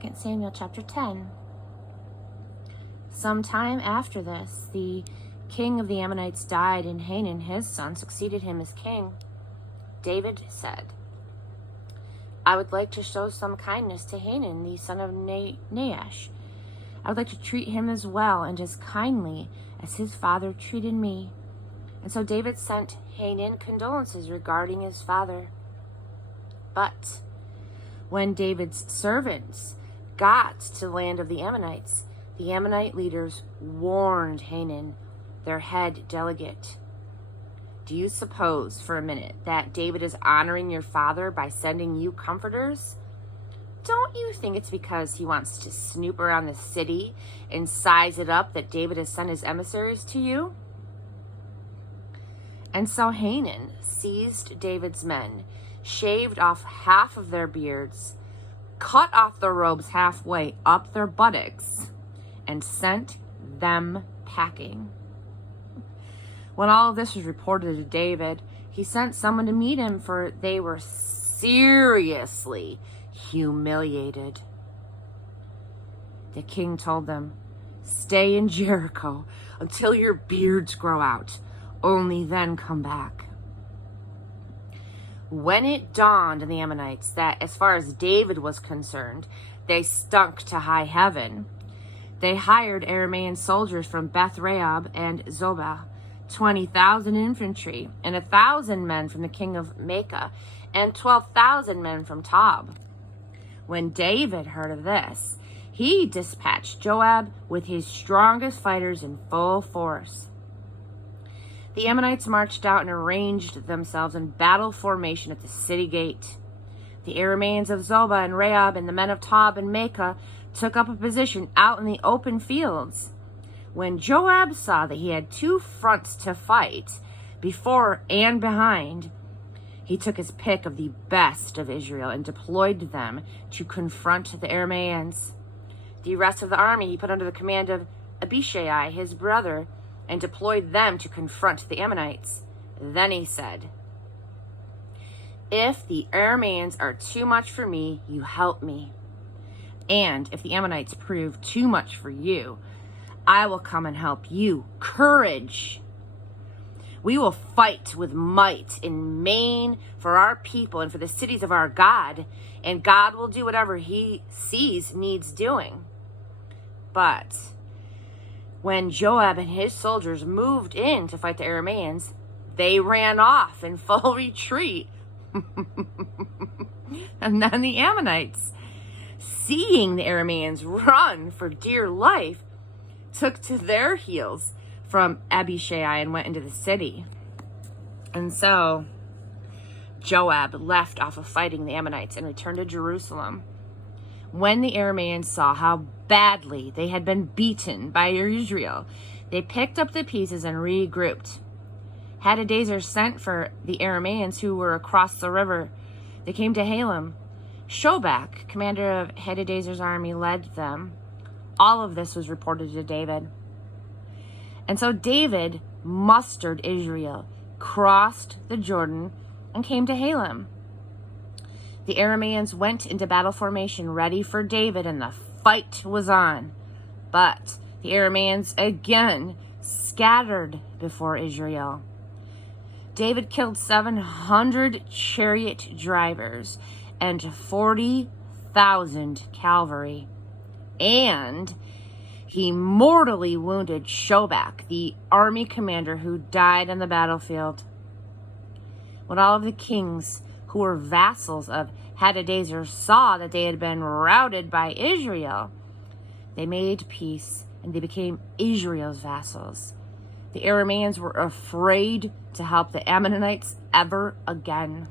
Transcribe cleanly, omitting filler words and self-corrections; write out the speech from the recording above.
2 Samuel chapter 10. Some time after this, the king of the Ammonites died, and Hanun, his son, succeeded him as king. David said, I would like to show some kindness to Hanun, the son of Nahash. I would like to treat him as well and as kindly as his father treated me. And so David sent Hanun condolences regarding his father. But when David's servants got to the land of the Ammonites, the Ammonite leaders warned Hanun, their head delegate. Do you suppose for a minute that David is honoring your father by sending you comforters? Don't you think it's because he wants to snoop around the city and size it up that David has sent his emissaries to you? And so Hanun seized David's men, shaved off half of their beards, cut off their robes halfway up their buttocks, and sent them packing. When all of this was reported to David, he sent someone to meet him, for they were seriously humiliated. The king told them, Stay in Jericho until your beards grow out. Only then come back. When it dawned on the Ammonites that, as far as David was concerned, they stunk to high heaven, they hired Aramean soldiers from Beth Rehob and Zobah, 20,000 infantry, and 1,000 men from the king of Maacah, and 12,000 men from Tob. When David heard of this, he dispatched Joab with his strongest fighters in full force. The Ammonites marched out and arranged themselves in battle formation at the city gate. The Arameans of Zobah and Rehob and the men of Tob and Maacah took up a position out in the open fields. When Joab saw that he had two fronts to fight, before and behind, he took his pick of the best of Israel and deployed them to confront the Arameans. The rest of the army he put under the command of Abishai, his brother, and deployed them to confront the Ammonites. Then he said, If the Arameans are too much for me, you help me. And if the Ammonites prove too much for you, I will come and help you. Courage! We will fight with might and main for our people and for the cities of our God, and God will do whatever he sees needs doing. But when Joab and his soldiers moved in to fight the Arameans, they ran off in full retreat. And then the Ammonites, seeing the Arameans run for dear life, took to their heels from Abishai and went into the city. And so Joab left off of fighting the Ammonites and returned to Jerusalem. When the Arameans saw how badly they had been beaten by Israel, they picked up the pieces and regrouped. Hadadezer sent for the Arameans who were across the river. They came to Halim. Shobak, commander of Hadadezer's army, led them. All of this was reported to David. And so David mustered Israel, crossed the Jordan, and came to Halim. The Arameans went into battle formation ready for David, and the fight was on. But the Arameans again scattered before Israel. David killed 700 chariot drivers and 40,000 cavalry. And he mortally wounded Shobak, the army commander who died on the battlefield. When all of the kings who were vassals of Hadadezer saw that they had been routed by Israel, they made peace and they became Israel's vassals. The Arameans were afraid to help the Ammonites ever again.